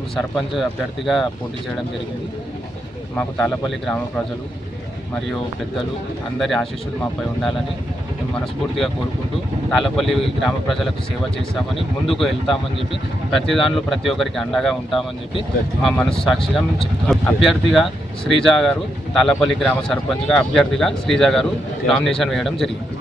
మేము సర్పంచ్ అభ్యర్థిగా పోటీ చేయడం జరిగింది. మాకు తాళ్ళపల్లి గ్రామ ప్రజలు మరియు పెద్దలు అందరి ఆశీస్సులు మాపై ఉండాలని మేము మనస్ఫూర్తిగా కోరుకుంటూ తాళ్ళపల్లి గ్రామ ప్రజలకు సేవ చేస్తామని ముందుకు వెళ్తామని చెప్పి ప్రతి దానిలో ప్రతి ఒక్కరికి అండగా ఉంటామని చెప్పి మా మనసు సాక్షిగా మేము అభ్యర్థిగా శ్రీజా గారు తాళ్ళపల్లి గ్రామ సర్పంచ్గా అభ్యర్థిగా శ్రీజా గారు నామినేషన్ వేయడం జరిగింది.